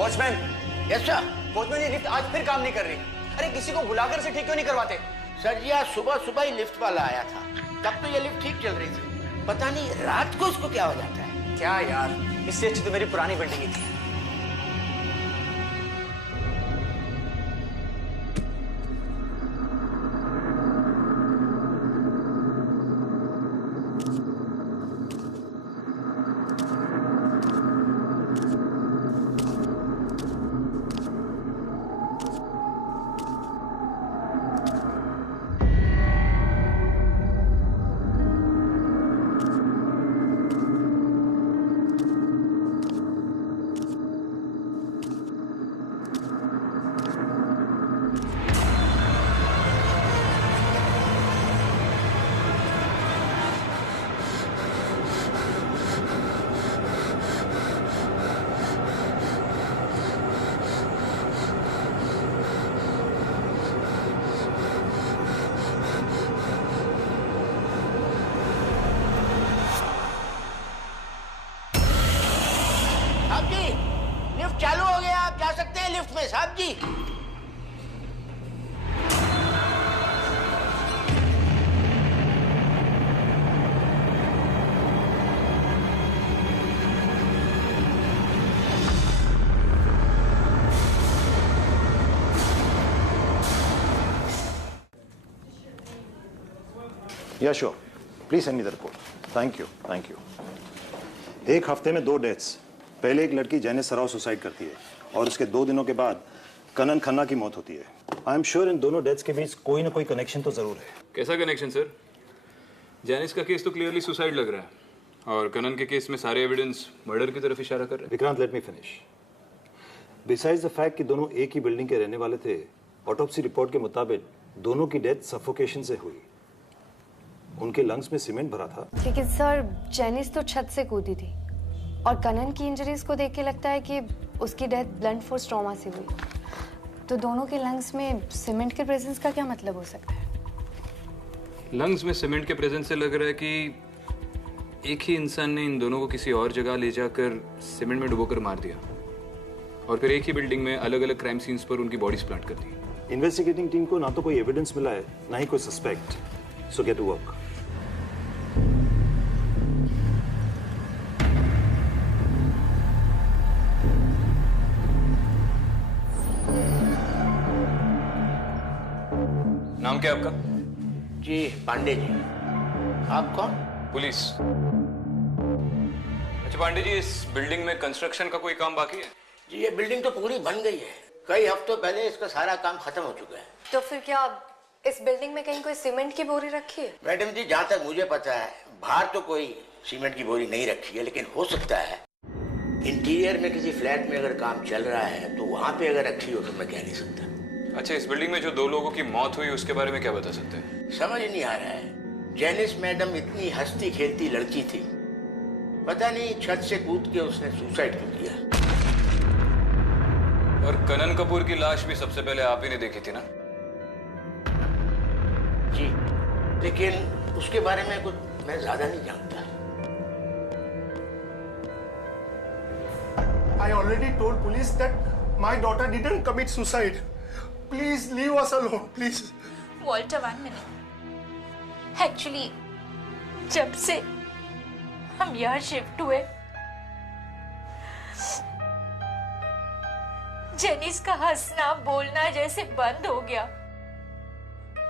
Watchman. Yes sir. Watchman, ये lift आज फिर काम नहीं कर रही। अरे किसी को बुलाकर से ठीक क्यों नहीं करवाते? सर जी, आज सुबह सुबह ही लिफ्ट वाला आया था, तब तो ये लिफ्ट ठीक चल रही थी। पता नहीं रात को इसको क्या हो जाता है। क्या यार, इससे अच्छी तो मेरी पुरानी बिल्डिंग ही थी। चालू हो गया, आप जा सकते हैं लिफ्ट में साहब जी। या sure, please send me the report. Thank you, thank you. एक हफ्ते में 2 डेथ्स। पहले एक लड़की जैनिस सराव सुसाइड करती है और उसके 2 दिनों के बाद कनन खन्ना की मौत होती है। आई एम श्योर इन दोनों डेथ्स के बीच कोई ना कोई कनेक्शन तो जरूर है। कैसा कनेक्शन सर? जैनिस का केस तो क्लियरली सुसाइड लग रहा है और कनन के केस में सारे एविडेंस मर्डर की तरफ इशारा कर रहे हैं। Vikrant, let me finish. Besides the fact कि दोनों एक ही बिल्डिंग के रहने वाले थे, ऑटोप्सी रिपोर्ट के मुताबिक दोनों की डेथ सफोकेशन से हुई। उनके लंग्स में सीमेंट भरा था। लेकिन सर, जैनिस तो छत से कूदी थी और कनन की इंजरीज को देख के लगता है कि उसकी डेथ ब्लंट फोर्स ट्रॉमा से हुई। तो दोनों के लंग्स में सीमेंट के प्रेजेंस का क्या मतलब हो सकता है? लंग्स में सीमेंट के प्रेजेंस से लग रहा है कि एक ही इंसान ने इन दोनों को किसी और जगह ले जाकर सीमेंट में डुबोकर मार दिया और फिर एक ही बिल्डिंग में अलग अलग क्राइम सीन्स पर उनकी बॉडीज प्लांट कर दी। इन्वेस्टिगेटिंग टीम को ना तो कोई एविडेंस मिला है, ना ही कोई suspect. So get to work. नाम क्या आपका? जी पांडे जी। आप कौन? पुलिस। अच्छा पांडे जी, इस बिल्डिंग में कंस्ट्रक्शन का कोई काम बाकी है? जी ये बिल्डिंग तो पूरी बन गई है, कई हफ्तों पहले इसका सारा काम खत्म हो चुका है। तो फिर क्या इस बिल्डिंग में कहीं कोई सीमेंट की बोरी रखी है? मैडम जी, जहाँ तक मुझे पता है बाहर तो कोई सीमेंट की बोरी नहीं रखी है, लेकिन हो सकता है इंटीरियर में किसी फ्लैट में अगर काम चल रहा है तो वहाँ पे अगर रखी हो तो मैं कह नहीं सकता। अच्छा, इस बिल्डिंग में जो 2 लोगों की मौत हुई उसके बारे में क्या बता सकते हैं? समझ नहीं आ रहा है। जैनिस मैडम इतनी हंसती खेलती लड़की थी, पता नहीं छत से कूद के उसने सुसाइड क्यों किया। और कनन कपूर की लाश भी सबसे पहले आप ही ने देखी थी ना? जी, लेकिन उसके बारे में कुछ मैं ज्यादा नहीं जानता। I already told police that my daughter didn't commit suicide. Please leave us alone, please. Walter, 1 minute. Actually, जब से हम यहाँ शिफ्ट हुए, जेनिस का हंसना बोलना जैसे बंद हो गया।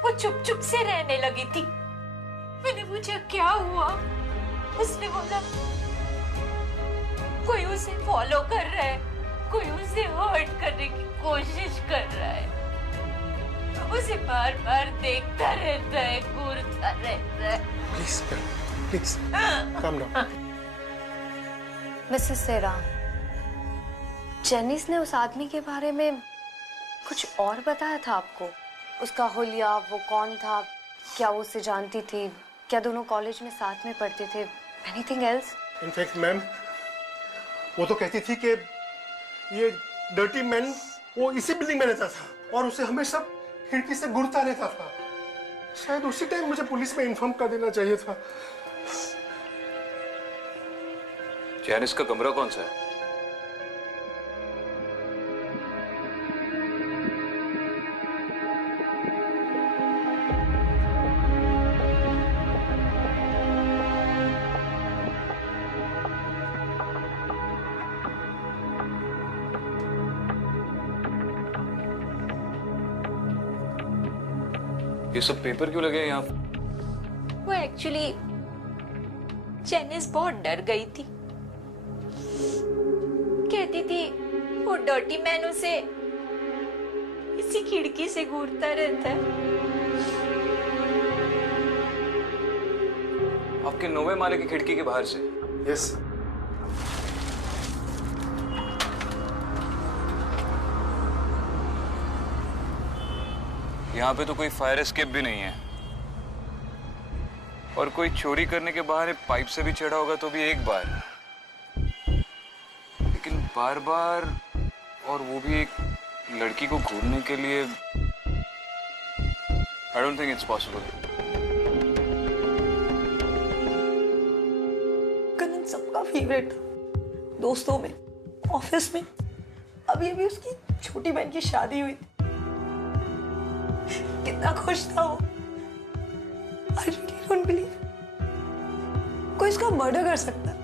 वो चुप चुप से रहने लगी थी। मैंने पूछा क्या हुआ? उसने बोला कोई उसे फॉलो कर रहा है, कोई उसे हर्ट करने की कोशिश कर रहा है, उसे बार बार देखता रहता है, घूरता रहता है। Please, calm down. Mrs Sarah, Janice ने उस आदमी के बारे में कुछ और बताया था आपको? उसका हुलिया, वो कौन था, क्या वो उसे जानती थी, क्या दोनों कॉलेज में साथ में पढ़ते थे? Anything else? In fact, ma'am, वो तो कहती थी कि ये डर्टी मैन वो इसी बिल्डिंग में रहता था और उसे हमेशा खिड़की से घूरता रहता था। शायद उसी टाइम मुझे पुलिस में इन्फॉर्म कर देना चाहिए था। जैनिस का कमरा कौन सा है? ये सब पेपर क्यों लगे हैं यहाँ? वो एक्चुअली जेनिस बहुत डर गई थी। कहती थी वो डर्टी मैन उसे इसी खिड़की से घूरता रहता है। आपके 9वें माले की खिड़की के बाहर से? यस। यहाँ पे तो कोई फायर एस्केप भी नहीं है, और कोई चोरी करने के बहाने पाइप से भी चढ़ा होगा तो भी एक बार, लेकिन बार बार, और वो भी एक लड़की को घूरने के लिए। I don't think it's possible. Kanan सबका फेवरेट था, दोस्तों में, ऑफिस में। अभी अभी उसकी छोटी बहन की शादी हुई थी। कितना खुश था वो। I really don't believe कोई इसका मर्डर कर सकता है।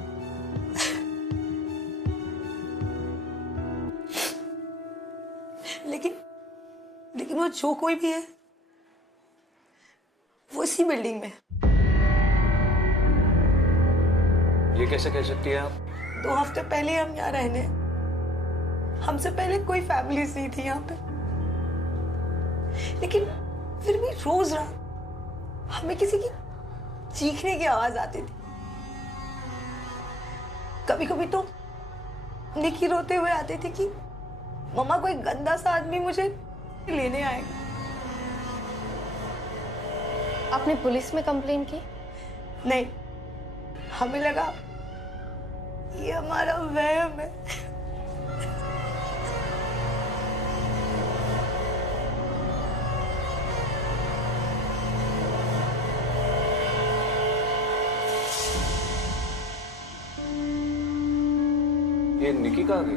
लेकिन वो जो कोई भी है, वो इसी बिल्डिंग में। ये कैसे कह सकती है आप? 2 हफ्ते पहले हम यहाँ रहने, हमसे पहले कोई फैमिलीज नहीं थी यहाँ पे, लेकिन फिर भी रोज रात हमें किसी की चीखने की आवाज आती थी। कभी कभी तो निकी रोते हुए आती थी कि मम्मा कोई गंदा सा आदमी मुझे लेने आएगा। आपने पुलिस में कंप्लेन की? नहीं, हमें लगा ये हमारा वहम है। ये निकी कहाँ गई?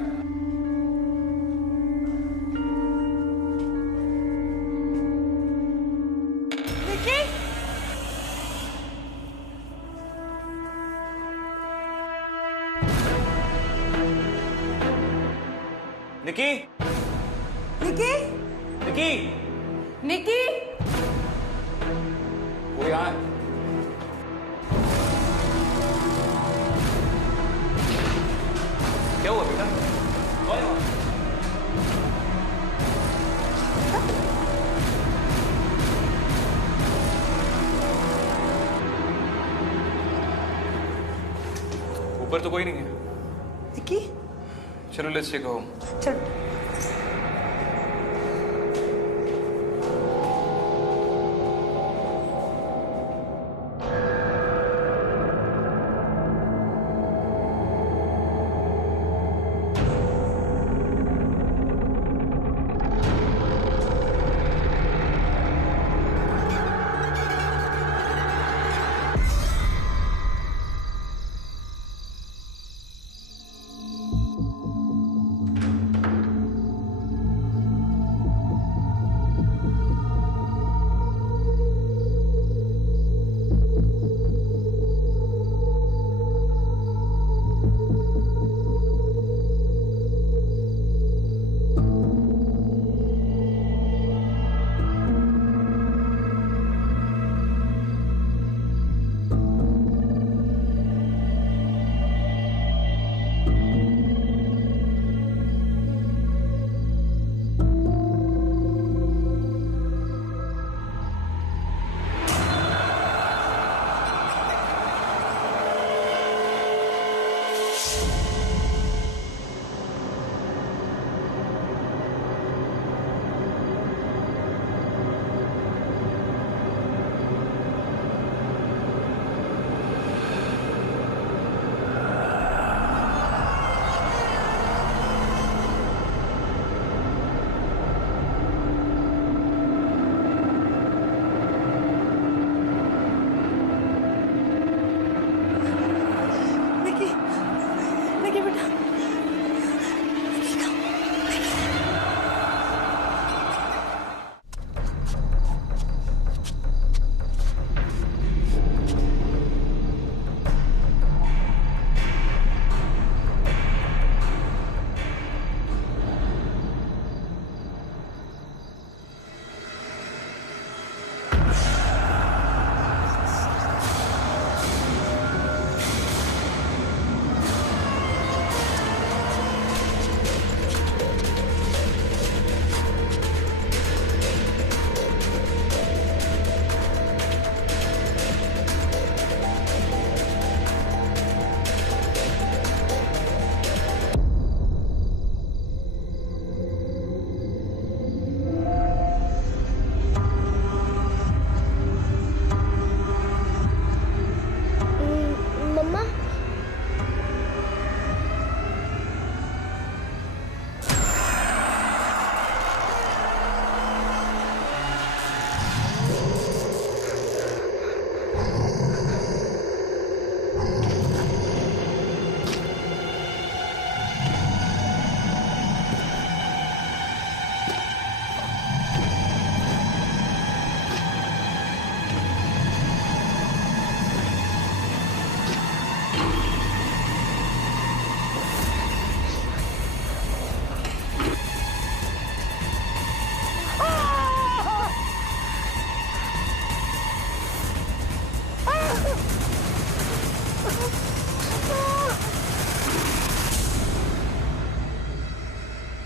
निकी? निकी, निकी? निकी, निकी? वो यहाँ है। क्या हुआ बेटा? कौन है वहाँ? ऊपर तो कोई नहीं है। निकी? चलो लेट्स टेक होम। चल।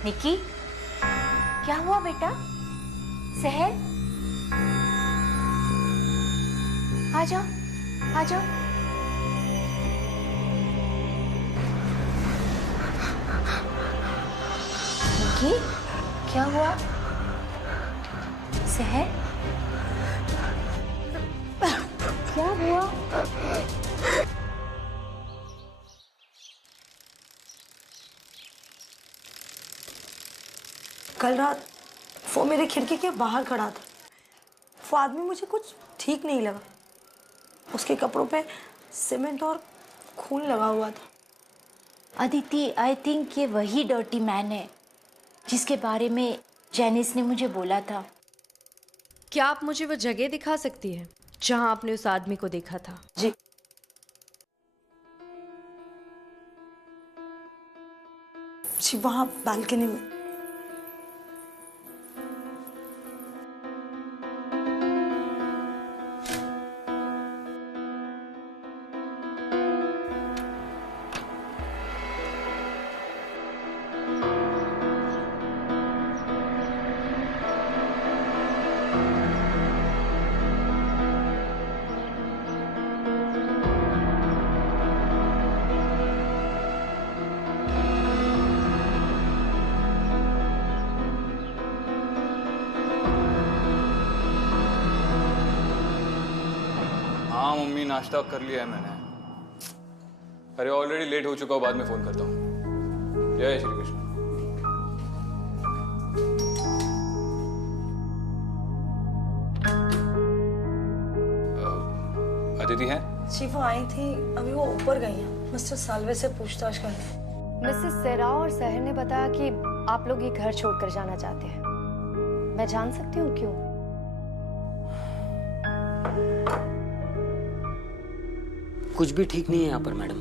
निकी, क्या हुआ बेटा? सहल, आ जाओ, आ जाओ। निकी, क्या हुआ? सहल, क्या हुआ? कल रात वो मेरे खिड़की के बाहर खड़ा था। वो आदमी मुझे कुछ ठीक नहीं लगा। उसके कपड़ों पे सीमेंट और खून लगा हुआ था। अदिति, आई थिंक ये वही डर्टी मैन है जिसके बारे में जेनिस ने मुझे बोला था। क्या आप मुझे वो जगह दिखा सकती हैं जहां आपने उस आदमी को देखा था? जी, जी वहाँ बालकनी में। हाँ मम्मी, नाश्ता कर लिया है मैंने। अरे ऑलरेडी लेट हो चुका हूँ, बाद में फोन करता हूँ। जय श्री कृष्ण। अदिति हैं? जी वो आई थी, अभी वो ऊपर गई हैं मिस्टर साल्वे से पूछताछ करने। मिसेस सेरा और सहर ने बताया कि आप लोग ये घर छोड़कर जाना चाहते हैं। मैं जान सकती हूँ क्यों? कुछ भी ठीक नहीं है यहाँ पर मैडम।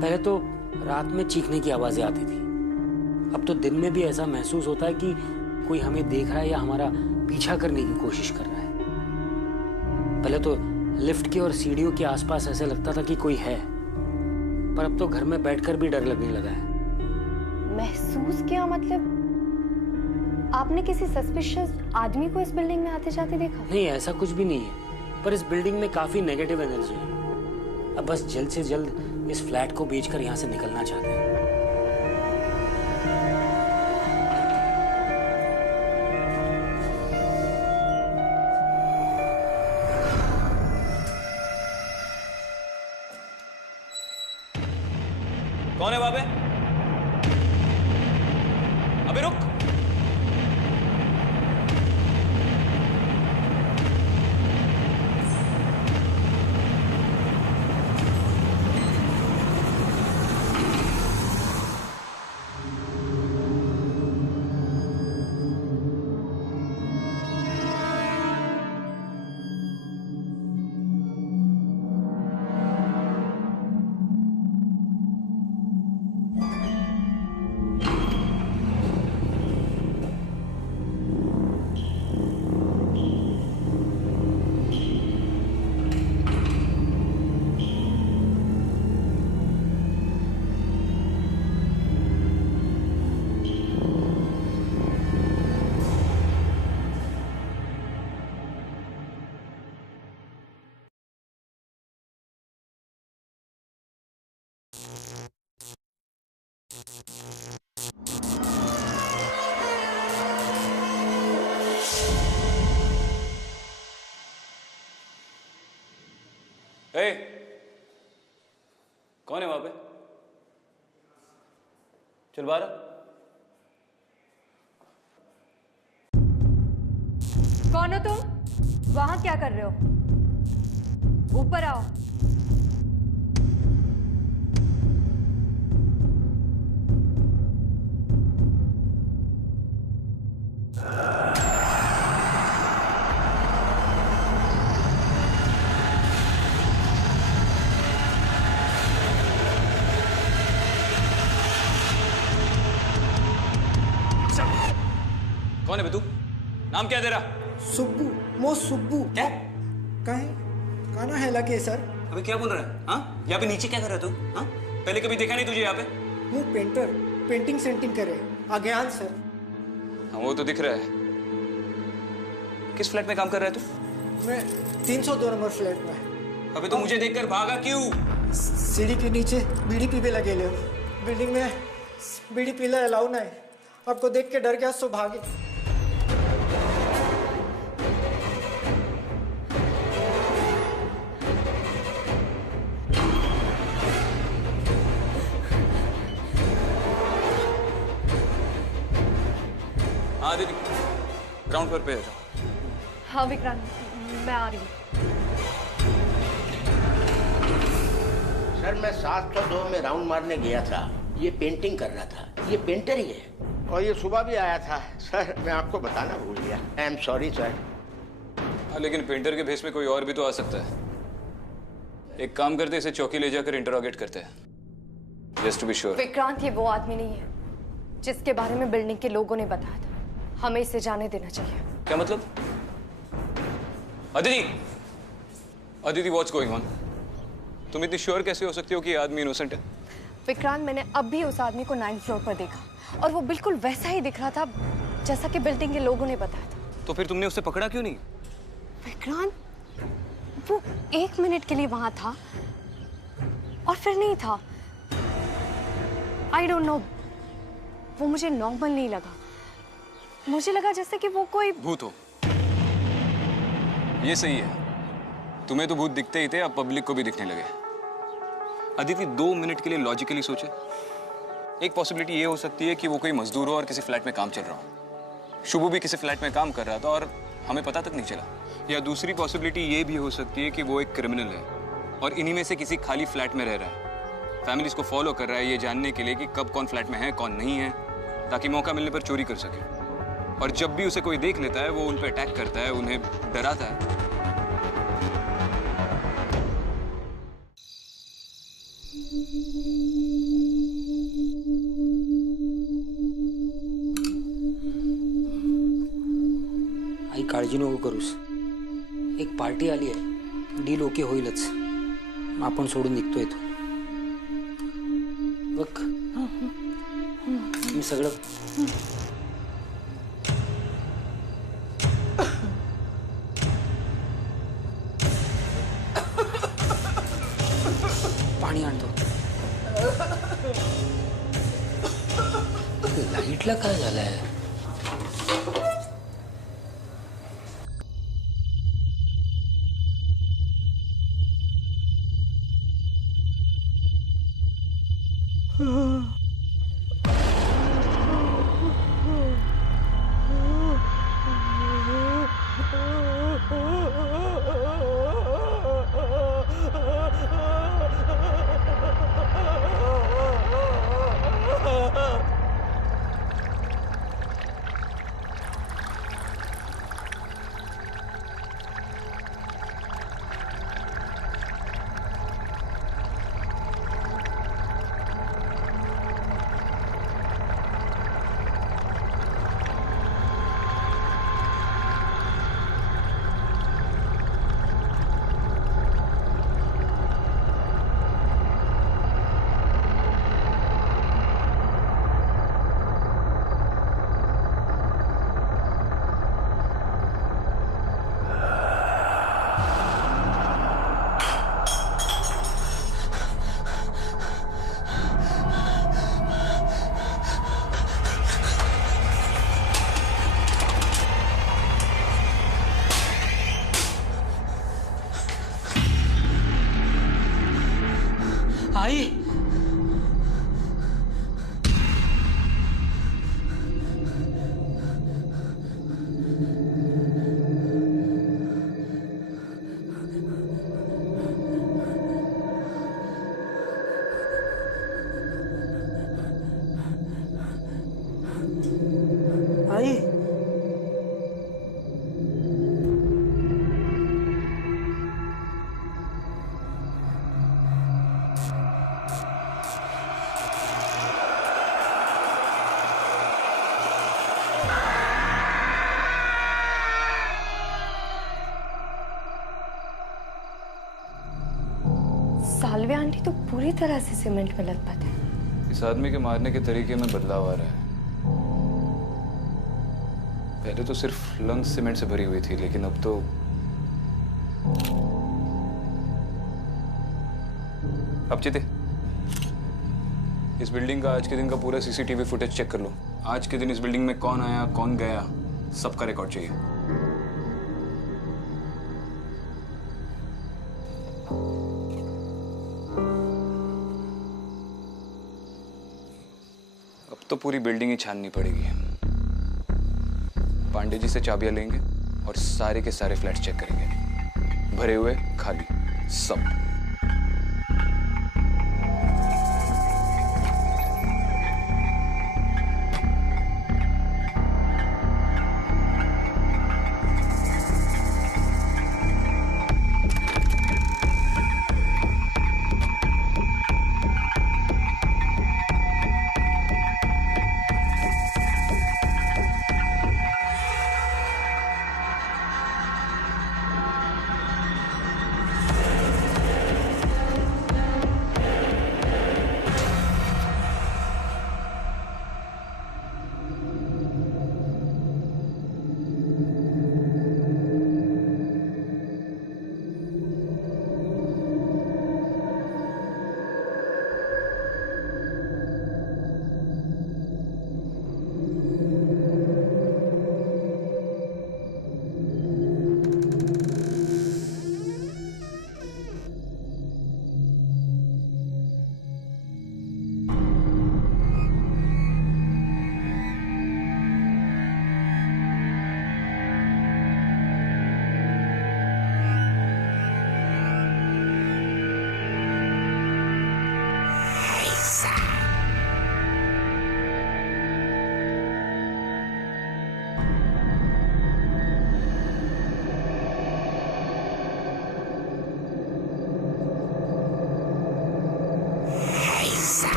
पहले तो रात में चीखने की आवाजें आती थी, अब तो दिन में भी ऐसा महसूस होता है कि कोई हमें देख रहा है या हमारा पीछा करने की कोशिश कर रहा है। पहले तो लिफ्ट की और सीढ़ियों के आसपास ऐसे लगता था कि कोई है, पर अब तो घर में बैठकर भी डर लगने लगा है। महसूस किया मतलब? आपने किसी सस्पिशियस आदमी को इस बिल्डिंग में आते जाते देखा? नहीं, ऐसा कुछ भी नहीं है, पर इस बिल्डिंग में काफी नेगेटिव एनर्जी है। अब बस जल्द से जल्द इस फ्लैट को बेचकर यहाँ से निकलना चाहते हैं। कौन है बाबे? अबे रुक। ए, कौन है वहां पे? चल बाहर। कौन हो तुम? वहां क्या कर रहे हो? ऊपर आओ। कौन है बे तू? नाम क्या है तेरा? सुब्बू, मो सुब्बू। क्या? काना है लगे सर। अबे क्या बोल रहा है? हाँ, यहाँ पे नीचे क्या कर रहा है तू? हाँ, पहले कभी देखा नहीं तुझे यहाँ पे? मु पेंटर, पेंटिंग सेंटिंग करे अज्ञान सर। हाँ वो तो दिख रहा है। किस फ्लैट में काम कर रहा है तू? मैं 302 नंबर फ्लैट में। अबे तो मुझे देखकर भागा क्यों? सीढ़ी के नीचे बीड़ी पीवे लगे ले। बिल्डिंग में बीड़ी पीला अलाउ ना है। आपको देख के डर गया सो भागे। हाँ दीदी, ग्राउंड फ्लोर पे आ जाओ। हाँ विक्रांत, मैं आ रही हूँ। सर मैं 702 में राउंड मारने गया था। ये पेंटिंग कर रहा था। ये पेंटर ही है और ये सुबह भी आया था। सर मैं आपको बताना भूल गया। I am sorry sir. हाँ लेकिन पेंटर के भेस में कोई और भी तो आ सकता है। एक काम करते, इसे चौकी ले जाकर इंटरोगेट करते हैं, just to be sure. Vikrant, ये वो आदमी नहीं है जिसके बारे में बिल्डिंग के लोगों ने बताया था। हमें इसे जाने देना चाहिए। क्या मतलब? Aditi, Aditi what's going on? तुम इतनी श्योर कैसे हो सकती हो कि ये आदमी इनोसेंट है? विक्रांत, मैंने अब भी उस आदमी को 9th फ्लोर पर देखा और वो बिल्कुल वैसा ही दिख रहा था जैसा कि बिल्डिंग के लोगों ने बताया था। तो फिर तुमने उसे पकड़ा क्यों नहीं? विक्रांत, वो 1 मिनट के लिए वहां था और फिर नहीं था। आई डोंट नो, वो मुझे नॉर्मल नहीं लगा। मुझे लगा जैसे कि वो कोई भूत हो। ये सही है, तुम्हें तो भूत दिखते ही थे, अब पब्लिक को भी दिखने लगे। अदिति 2 मिनट के लिए लॉजिकली सोचे। एक पॉसिबिलिटी ये हो सकती है कि वो कोई मजदूर हो और किसी फ्लैट में काम चल रहा हो। शुभू भी किसी फ्लैट में काम कर रहा था और हमें पता तक नहीं चला। या दूसरी पॉसिबिलिटी ये भी हो सकती है कि वो एक क्रिमिनल है और इन्हीं में से किसी खाली फ्लैट में रह रहा है। फैमिली इसको फॉलो कर रहा है ये जानने के लिए कि कब कौन फ्लैट में है कौन नहीं है, ताकि मौका मिलने पर चोरी कर सके। और जब भी उसे कोई देख लेता है वो उन पर अटैक करता है, उन्हें डराता है। आई काळजी नको करूस. एक पार्टी आली आहे, डील ओके होईलच. आपण सोडून निघतोय तो. बघ मी सगळं पाणी आणतो. लाईटला काय झालंय? आई आई सालवे आंटी तो पूरी तरह से सीमेंट में लथपथ है। इस आदमी के मारने के तरीके में बदलाव आ रहा है। पहले तो सिर्फ लंग्स सीमेंट से भरी हुई थी, लेकिन अब तो अब चीते, इस बिल्डिंग का आज के दिन का पूरा सीसीटीवी फुटेज चेक कर लो। आज के दिन इस बिल्डिंग में कौन आया, कौन गया, सबका रिकॉर्ड चाहिए। अब तो पूरी बिल्डिंग ही छाननी पड़ेगी। पांडे जी से चाबियां लेंगे और सारे के सारे फ्लैट्स चेक करेंगे, भरे हुए, खाली, सब।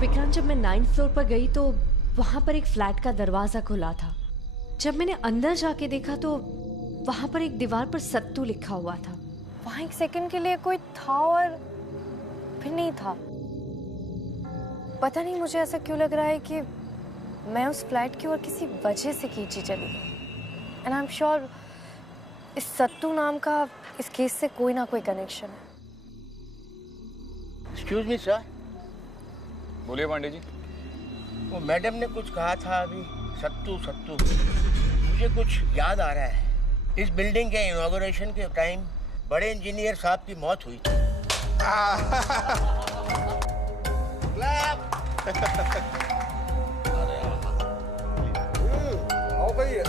विक्रांत, जब मैं 9th फ्लोर पर गई तो वहां पर एक फ्लैट का दरवाजा खुला था। जब मैंने अंदर जाके देखा तो वहां पर एक दीवार पर सत्तू लिखा हुआ था। वहां एक सेकंड के लिए कोई था और फिर नहीं था। पता नहीं मुझे ऐसा क्यों लग रहा है कि मैं उस फ्लैट की ओर किसी वजह से खींची चली गई। एंड आई एम श्योर इस सत्तू नाम का इस केस से कोई ना कोई कनेक्शन है। Excuse me sir. बोलिए पांडे जी। वो मैडम ने कुछ कहा था अभी, सत्तू सत्तू, मुझे कुछ याद आ रहा है। इस बिल्डिंग के इनॉग्रेशन के टाइम बड़े इंजीनियर साहब की मौत हुई थी। आओ भाई।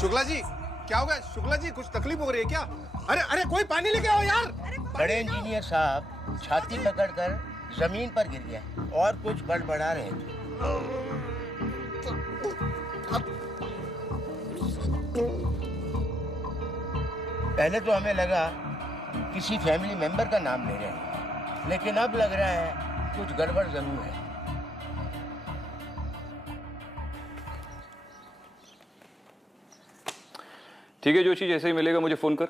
शुक्ला जी, क्या हो गया? शुक्ला जी, कुछ तकलीफ हो रही है क्या? अरे अरे, कोई पानी लेके आओ यार। बड़े इंजीनियर साहब छाती पकड़कर जमीन पर गिर गए और कुछ बड़बड़ा रहे थे। पहले तो हमें लगा किसी फैमिली मेंबर का नाम ले रहे हैं, लेकिन अब लग रहा है कुछ गड़बड़ जरूर है। ठीक है जोशी, जैसे ही मिलेगा मुझे फोन कर।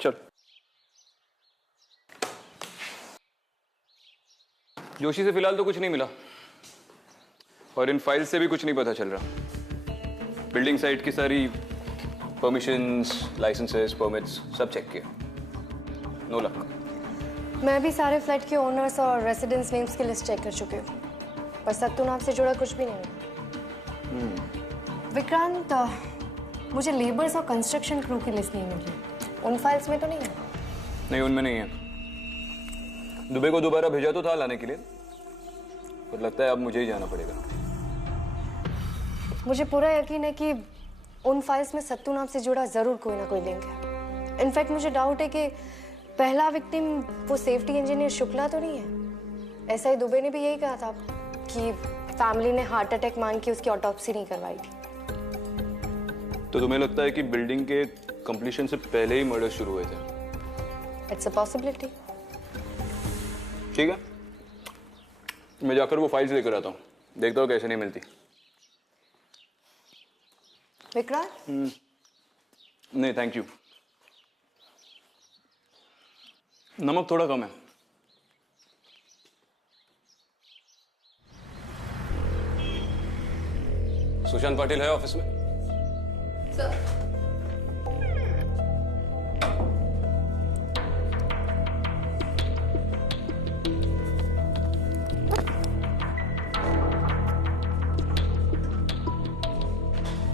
चल। जोशी से फिलहाल तो कुछ नहीं मिला और इन फाइल्स से भी कुछ नहीं पता चल रहा। बिल्डिंग साइट की सारी परमिशंस, लाइसेंसेस, परमिट्स सब चेक किया, नो लक। मैं भी सारे फ्लैट के ओनर्स और रेसिडेंट्स नेम्स की लिस्ट चेक कर चुकी हूँ, पर सत्तू नाम से जुड़ा कुछ भी नहीं है। विक्रांत, मुझे लेबर्स और कंस्ट्रक्शन क्रू की लिस्ट नहीं मिली। उन फाइल्स में तो नहीं है? नहीं, उनमें नहीं है। दुबई को दोबारा भेजा तो था लाने के लिए, पर लगता है अब मुझे ही जाना पड़ेगा। मुझे पूरा यकीन है कि उन फाइल्स में सत्तू नाम से जुड़ा जरूर कोई ना कोई लिंक है। इनफैक्ट मुझे डाउट है कि पहला विक्टिम वो सेफ्टी इंजीनियर शुक्ला तो नहीं है। ऐसा ही दुबे ने भी यही कहा था कि फैमिली ने हार्ट अटैक मांग के उसकी ऑटोप्सी नहीं करवाई थी। तो तुम्हें लगता है कि बिल्डिंग के कंप्लीशन से पहले ही मर्डर शुरू हुए थे? It's a possibility. ठीक है, मैं जाकर वो फाइल्स लेकर आता हूँ, देखता हूँ कैसे नहीं मिलती। विक्रांत? नहीं थैंक यू, नमक थोड़ा कम है। सुशांत पाटिल है ऑफिस में? सर।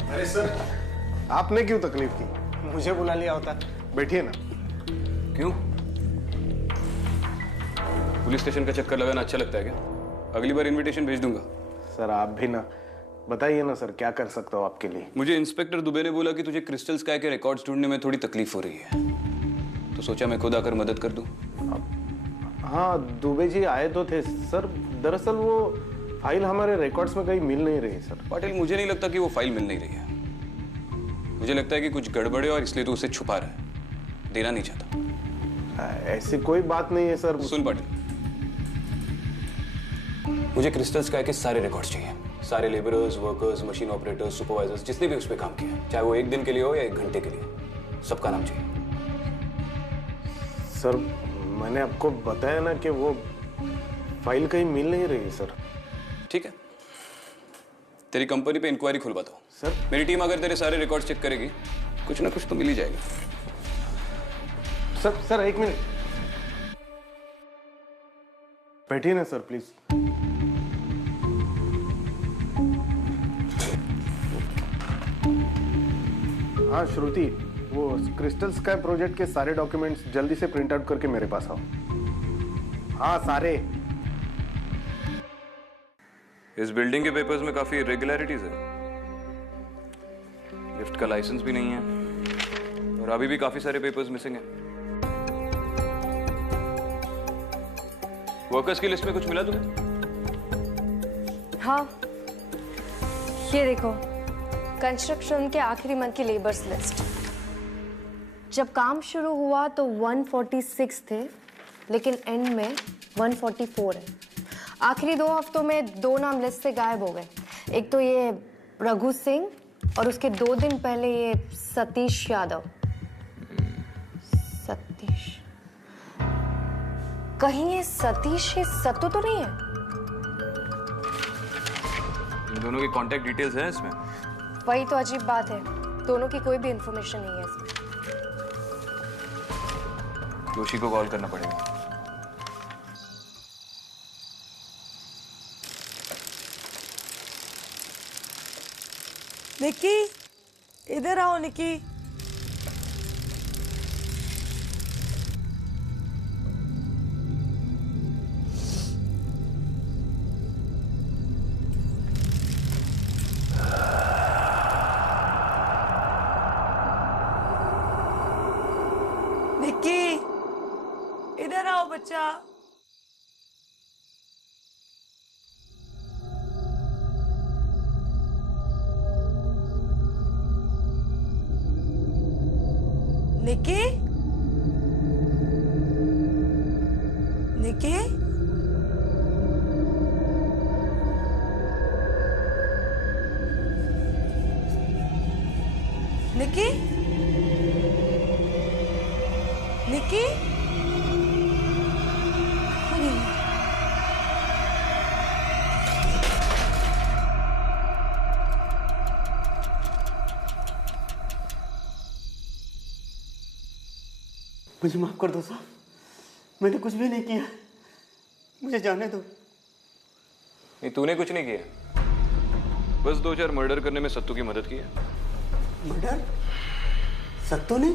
अरे सर, आपने क्यों तकलीफ की? मुझे बुला लिया होता। बैठिए ना। क्यों? पुलिस स्टेशन का चक्कर लगाना अच्छा लगता है क्या? अगली बार इनविटेशन भेज दूंगा। सर आप भी ना, बताइए ना सर, क्या कर सकता हूँ आपके लिए? मुझे इंस्पेक्टर दुबे ने बोला कि तुझे क्रिस्टल स्काई के रिकॉर्ड्स ढूंढने में थोड़ी तकलीफ हो रही है, तो सोचा मैं खुद आकर मदद कर दूं। हाँ, दुबे जी आए तो थे सर। दरअसल वो फाइल हमारे रिकॉर्ड्स में कहीं मिल नहीं रही सर। पाटिल, मुझे नहीं लगता कि वो फाइल मिल नहीं रही है। मुझे लगता है कि कुछ गड़बड़ है और इसलिए तो उसे छुपा रहा है, देना नहीं चाहता। ऐसी कोई बात नहीं है सर। सुन पाटिल, मुझे क्रिस्टल स्काई के सारे रिकॉर्ड्स चाहिए, सारे labourers, workers, machine operators, supervisors, जिसने भी उस पर काम किया, चाहे वो 1 दिन के लिए हो या 1 घंटे के लिए, सबका नाम चाहिए। सर मैंने आपको बताया ना कि वो फाइल कहीं मिल नहीं रही सर। ठीक है, तेरी कंपनी पे इंक्वायरी खुलवाता हूँ सर। मेरी टीम अगर तेरे सारे रिकॉर्ड चेक करेगी, कुछ ना कुछ तो मिल ही जाएगा। सर 1 मिनट बैठिए ना सर प्लीज। हाँ श्रुति, वो क्रिस्टल स्काई प्रोजेक्ट के सारे डॉक्यूमेंट्स जल्दी से प्रिंट आउट करके मेरे पास आओ। हाँ सारे। इस बिल्डिंग के पेपर्स में काफी इरेगुलरिटीज है। लिफ्ट का लाइसेंस भी नहीं है और अभी भी काफी सारे पेपर्स मिसिंग हैं। वर्कर्स की लिस्ट में कुछ मिला तुम्हें? हाँ, ये देखो, कंस्ट्रक्शन के आखिरी मंथ की लेबर्स लिस्ट। जब काम शुरू हुआ तो 146 थे, लेकिन एंड में 144 है। आखिरी 2 हफ्तों में 2 नाम लिस्ट से गायब हो गए। एक तो ये रघु सिंह और उसके 2 दिन पहले ये सतीश यादव। सतीश, कहीं ये सतीश ये सत्तू तो नहीं है? इन दोनों की कांटेक्ट डिटेल्स हैं इसमें? वही तो अजीब बात है, दोनों की कोई भी इंफॉर्मेशन नहीं है इसमें। जोशी को कॉल करना पड़ेगा। निक्की, इधर आओ निक्की। निक्की, इधर आओ बच्चा। निक्की, निक्की, निक्की, निक्की, मुझे माफ कर दो साहब, मैंने कुछ भी नहीं किया, मुझे जाने दो। नहीं, तूने कुछ नहीं किया, बस 2-4 मर्डर करने में सत्तू की मदद की है। मर्डर? सत्तू ने?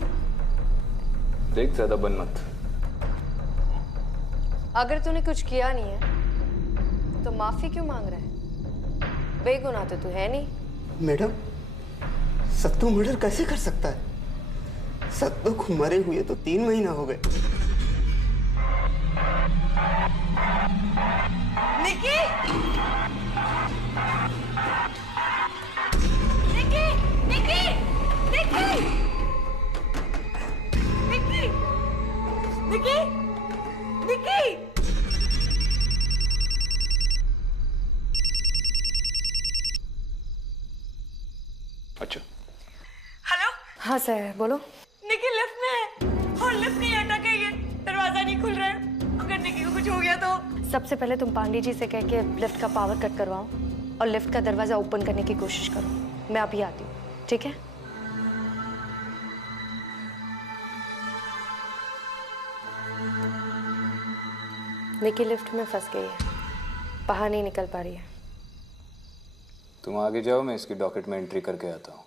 देख, ज्यादा बन मत। अगर तूने कुछ किया नहीं है तो माफी क्यों मांग रहा है? बेगुनाह तो तू है नहीं। मैडम, सत्तू मर्डर कैसे कर सकता है? सत्तू को मरे हुए तो 3 महीना हो गए। निकी! निकी! निकी! निकी! निकी! निकी! निकी! अच्छा। हेलो? हाँ सर, बोलो। निकी लिफ्ट में है और लिफ्ट नहीं अटक गई है, दरवाजा नहीं खुल रहा है। अगर निकी को कुछ हो गया तो? सबसे पहले तुम पांडे जी से कह के लिफ्ट का पावर कट करवाओ और लिफ्ट का दरवाजा ओपन करने की कोशिश करो। मैं अभी आती हूँ, ठीक है? निकी लिफ्ट में फंस गई है, बाहर नहीं निकल पा रही है। तुम आगे जाओ, मैं इसकी डॉकेट में एंट्री करके आता हूँ।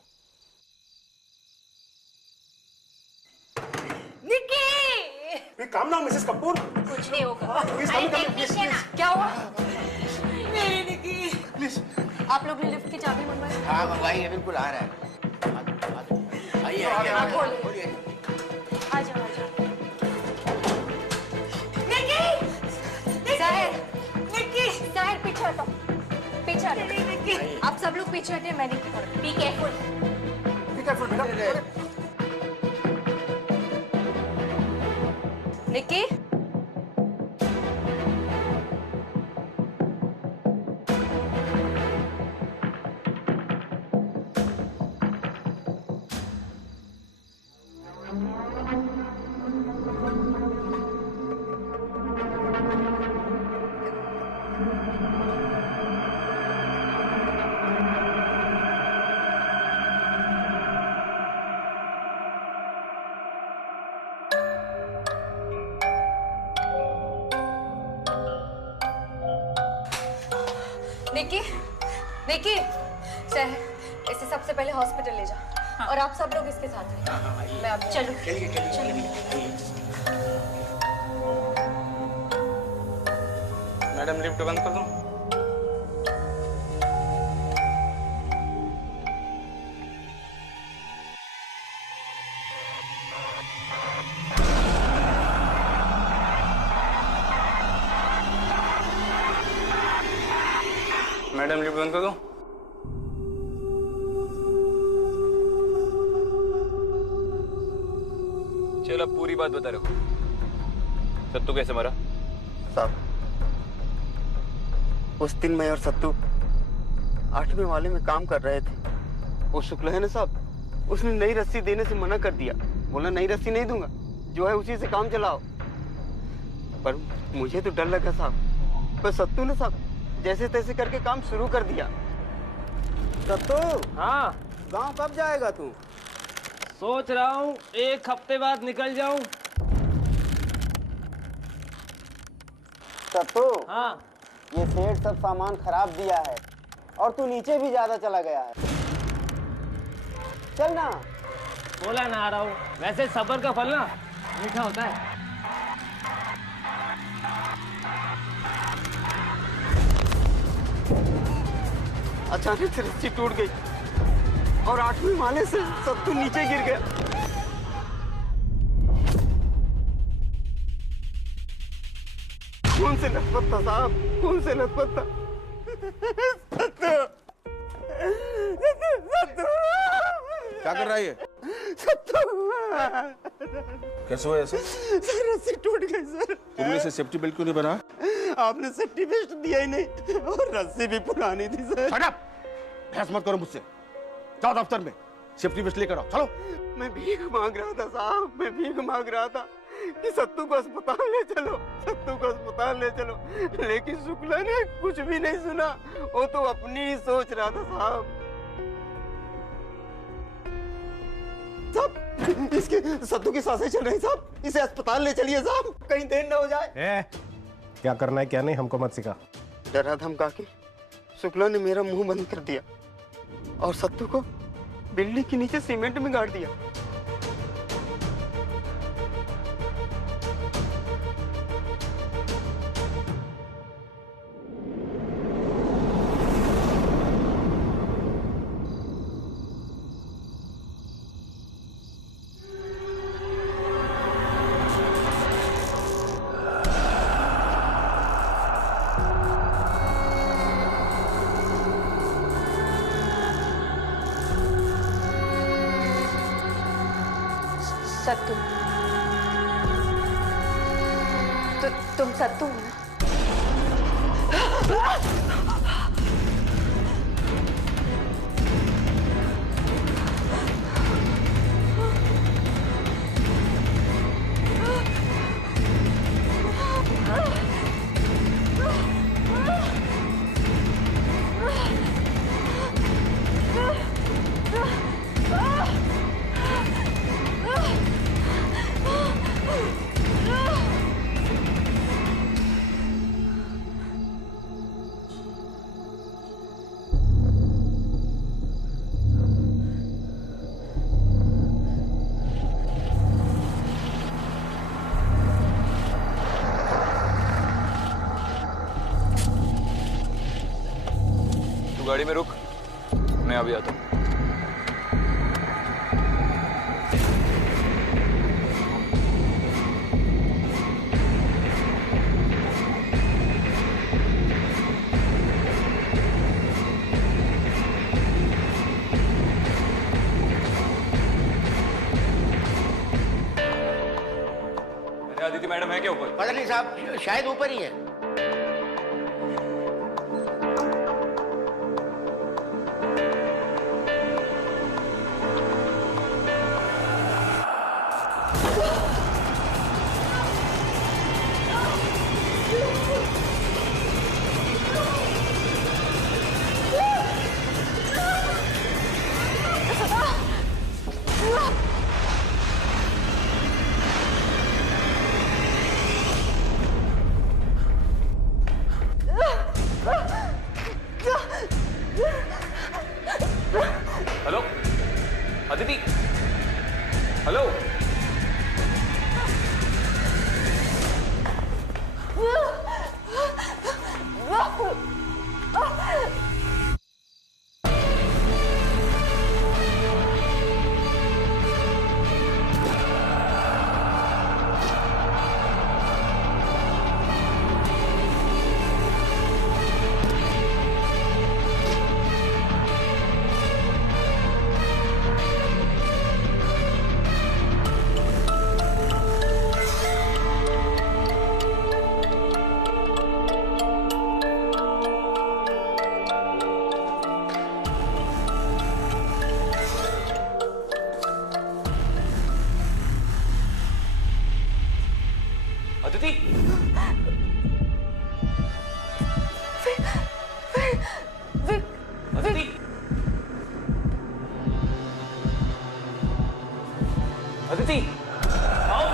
निकी! काम नाउ मिसेस कपूर। कुछ नहीं होगा। प्लीज क्या हुआ? मेरी निकी! प्लीज। आप लोग ने लिफ्ट की चाबी मंगवाई? हाँ मंगवाई है, बिल्कुल आ रहा है। आइए आइए आप खोलिए। खोलिए। आ जाओ, आ जाओ। निकी! साहिर, निकी! साहिर पीछे हटो, पीछे हटो। निकी! आप सब लोग पीछे हटिए, मैं निकी पकड़। Be careful. बी केयरफुल बेटा। निकी? निकी, निकी, सर, इसे सबसे पहले हॉस्पिटल ले जा। हाँ। और आप सब लोग इसके साथ हैं। मैं अब चलो। चलिए चलिए चलिए। मैडम लिफ्ट बंद कर दूं? मैडम लिफ्ट बंद कर दो? चलो अब पूरी बात बता रखो। सत्तू कैसे मरा? साहब, उस दिन मैं और सत्तू 8वें वाले में काम कर रहे थे। वो शुक्ला है ना साहब, उसने नई रस्सी देने से मना कर दिया। बोला नई रस्सी नहीं दूंगा, जो है उसी से काम चलाओ। पर मुझे तो डर लगा साहब। पर सत्तू ने साहब जैसे तैसे करके काम शुरू कर दिया। सत्तू, हाँ गांव कब जाएगा तू? सोच रहा हूँ 1 हफ्ते बाद निकल जाऊं। सत्तू, हाँ ये सेठ सब सामान खराब दिया है और तू नीचे भी ज्यादा चला गया है। चल ना। बोला ना आ रहा हूँ। वैसे सब्र का फल ना मीठा होता है। अचानक से रस्सी टूट गई और 8वें माले से सत्तू नीचे गिर गया। खून से लथपथ था साहब, खून से लथपथ था। सत्तू, सत्तू, क्या कर रहा है ये? सत्तू, कैसे हुआ ऐसे? सर रस्सी टूट गई सर। तुमने इसे सेफ्टी बेल्ट क्यों नहीं बना? आपने सेफ्टी बेल्ट दिया ही नहीं और रस्सी भी पुरानी थी सर। Shut up! बहस मत करो मुझसे। जाओ दफ्तर में सेफ्टी बेल्ट लेकर आओ। चलो। मैं भीख मांग रहा था साहब, मैं भीख मांग रहा था कि सत्तू को अस्पताल ले चलो, सत्तू को अस्पताल ले चलो। लेकिन शुक्ला ने कुछ भी नहीं सुना, वो तो अपनी ही सोच रहा था साहब। सब इसके सत्तू की सांसें चल रही साहब, इसे अस्पताल ले चलिए साहब, कहीं देर न हो जाए। क्या करना है क्या नहीं हमको मत सिखा। डरा धमका के शुक्ला ने मेरा मुंह बंद कर दिया और सत्तू को बिल्डिंग के नीचे सीमेंट में गाड़ दिया। सत्तू, तुम सत्तू हो ना? गाड़ी में रुक, मैं अभी आता हूँ। अरे आदित्य मैडम है क्या ऊपर? पता नहीं साहब, शायद ऊपर ही है। Hello Aditi, hello. अदिति, अदिति, अदिति, आओ।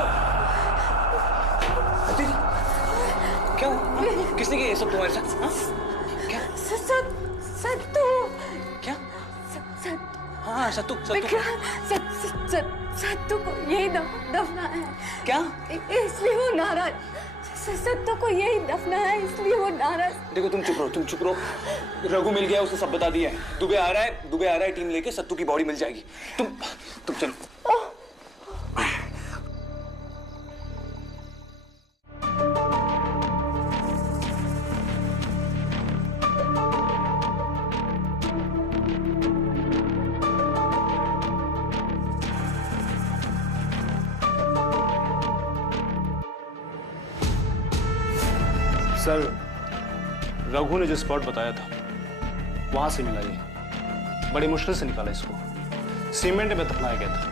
अदिति, क्या हुआ? किसने किया ये सब तुम्हारे साथ? हाँ? क्या? सत्तू। क्या? हाँ सत्तू, सत्तू को यही दफना है। क्या? इसलिए वो नाराज। सत्तू को यही दफना है, इसलिए वो नाराज। देखो तुम चुप रहो। रघु मिल गया, उसने सब बता दिया है। दुबे आ रहा है, टीम लेके सत्तू की बॉडी मिल जाएगी। तुम चलो। सर, रघु ने जो स्पॉट बताया था वहां से मिला ये। बड़ी मुश्किल से निकाला इसको, सीमेंट में दफनाया गया था।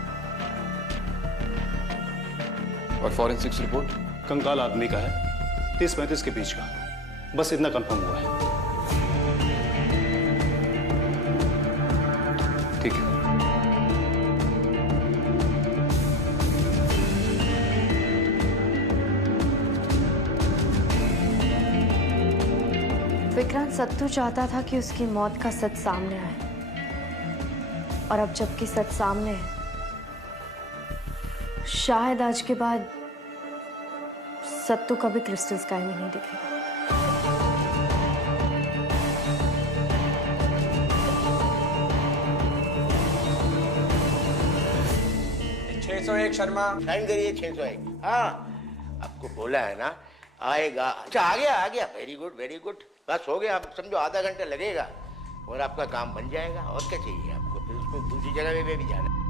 और फॉरेंसिक्स रिपोर्ट? कंकाल आदमी का है, 30-35 के बीच का, बस इतना कंफर्म हुआ है। ठीक है। विक्रांत सत्तू चाहता था कि उसकी मौत का सच सामने आए, और अब जबकि सच सामने है, शायद आज के बाद सत्तू कभी क्रिस्टल स्काई में नहीं दिखेगा। 601 शर्मा साइन करिए 601। हाँ आपको बोला है ना आएगा। अच्छा आ गया वेरी गुड बस हो गया। आप समझो आधा घंटा लगेगा और आपका काम बन जाएगा। और क्या चाहिए आपको? फिर उसको दूसरी जगह पे भी जाना है।